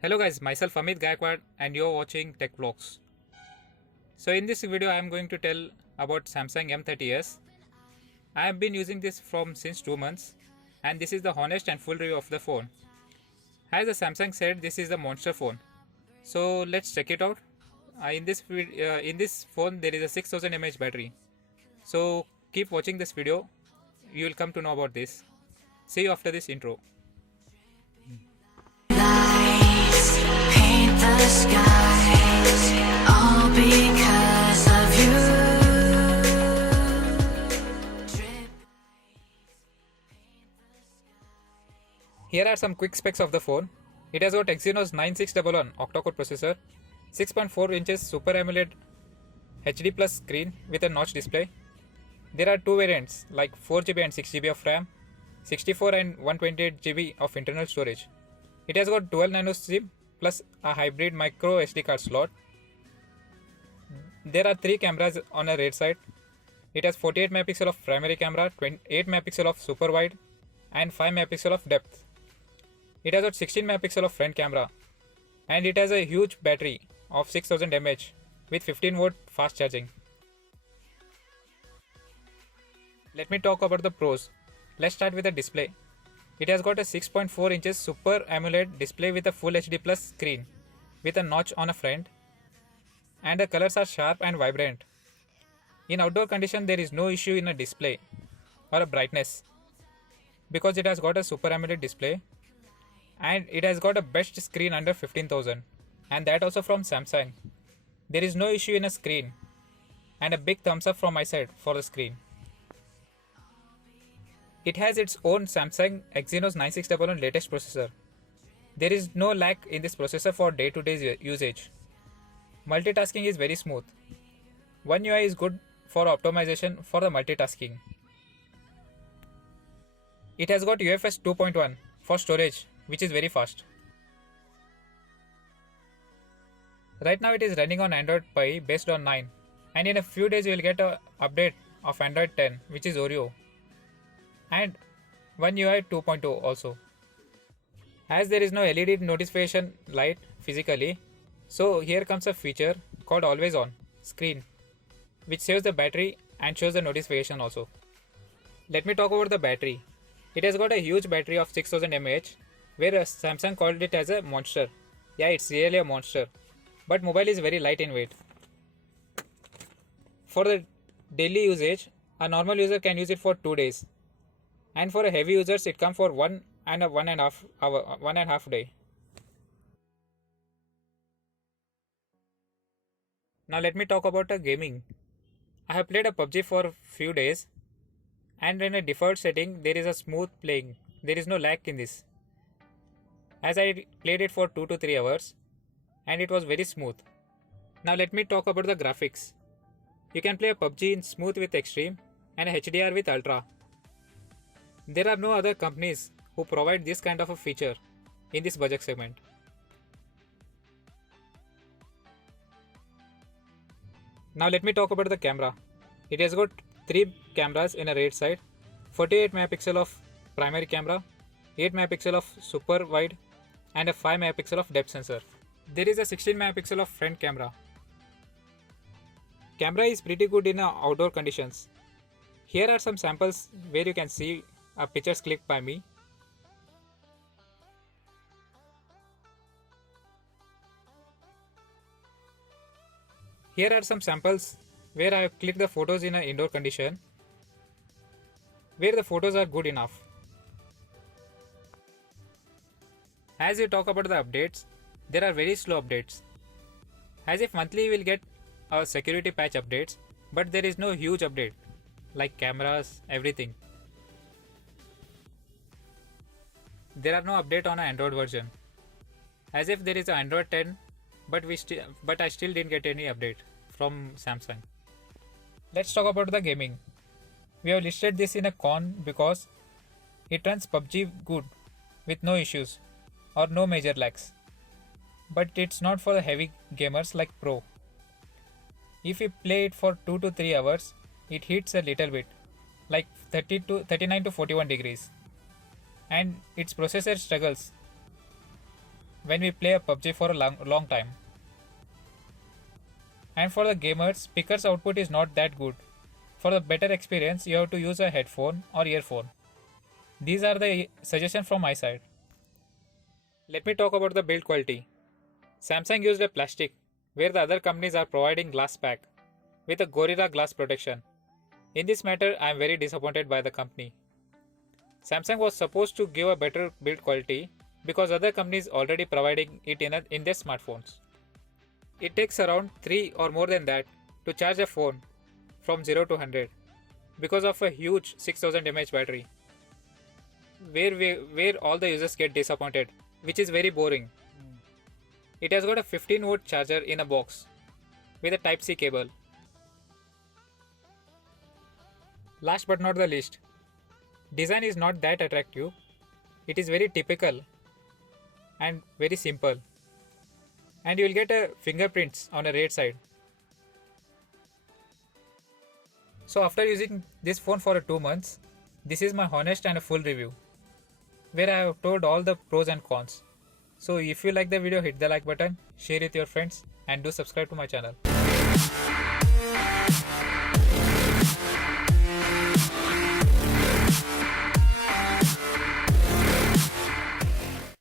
Hello guys, myself Amit Gayakwad and you're watching Tech Vlogs. So in this video I am going to tell about Samsung M30s. I have been using this from since 2 months and this is the honest and full review of the phone. As the Samsung said, this is the monster phone. So let's check it out. In this phone there is a 6000 mAh battery. So keep watching this video. You will come to know about this. See you after this intro. Lights paint the skies, all because of you. Here are some quick specs of the phone. It has got Exynos 9611 octa-core processor, 6.4 inches Super AMOLED HD Plus screen with a notch display. There are two variants like 4GB and 6GB of RAM, 64 and 128GB of internal storage. It has got dual nano SIM plus a hybrid micro SD card slot. There are three cameras on a rear side. It has 48 megapixel of primary camera, 28 megapixel of super wide and 5 megapixel of depth. It has got 16 megapixel of front camera and it has a huge battery of 6000 mAh with 15-volt fast charging. Let me talk about the pros. Let's start with the display. It has got a 6.4 inches Super AMOLED display with a Full HD Plus screen with a notch on a front, and the colors are sharp and vibrant. In outdoor condition there is no issue in a display or a brightness because it has got a Super AMOLED display and it has got a best screen under 15,000 and that also from Samsung. There is no issue in a screen and a big thumbs up from my side for the screen. It has its own Samsung Exynos 9611 latest processor. There is no lag in this processor for day-to-day usage. Multitasking is very smooth. One UI is good for optimization for the multitasking. It has got UFS 2.1 for storage, which is very fast. Right now it is running on Android Pie based on 9 and in a few days you will get an update of Android 10, which is Oreo, and One UI 2.0 also. As there is no LED notification light physically, so here comes a feature called always on screen, which saves the battery and shows the notification also. Let me talk about the battery. It has got a huge battery of 6000 mAh, where Samsung called it as a monster. Yeah, it's really a monster, but mobile is very light in weight. For the daily usage, a normal user can use it for 2 days. And for a heavy users, it comes for 1.5 day. Now let me talk about the gaming. I have played a PUBG for few days, and in a default setting there is a smooth playing. There is no lag in this. As I played it for 2 to 3 hours, and it was very smooth. Now let me talk about the graphics. You can play a PUBG in smooth with extreme and a HDR with ultra. There are no other companies who provide this kind of a feature in this budget segment. Now let me talk about the camera. It has got 3 cameras in a rear side, 48 megapixel of primary camera, 8 megapixel of super wide and a 5 megapixel of depth sensor. There is a 16 megapixel of front camera. Camera is pretty good in outdoor conditions. Here are some samples where you can see pictures clicked by me. Here are some samples where I have clicked the photos in an indoor condition, where the photos are good enough. As you talk about the updates, there are very slow updates. As if monthly you will get a security patch updates, but there is no huge update like cameras, everything. There are no update on an Android version. As if there is an Android 10, but I still didn't get any update from Samsung. Let's talk about the gaming. We have listed this in a con because it runs PUBG good with no issues or no major lags. But it's not for the heavy gamers like pro. If you play it for 2 to 3 hours, it hits a little bit, like 39 to 41 degrees. And its processor struggles. when we play a PUBG for a long time. And for the gamers, speaker's output is not that good. For the better experience, you have to use a headphone or earphone. These are the suggestions from my side. Let me talk about the build quality. Samsung used a plastic, where the other companies are providing glass pack with a Gorilla Glass protection. In this matter, I am very disappointed by the company. Samsung was supposed to give a better build quality because other companies already providing it in their smartphones. It takes around 3 or more than that to charge a phone from 0 to 100 because of a huge 6000 mAh battery, where all the users get disappointed, which is very boring. It has got a 15-volt charger in a box with a Type-C cable. Last but not the least, design is not that attractive. It is very typical and very simple. And you will get a fingerprints on a right side. So after using this phone for 2 months, this is my honest and a full review, where I have told all the pros and cons. So if you like the video, hit the like button, share it with your friends, and do subscribe to my channel.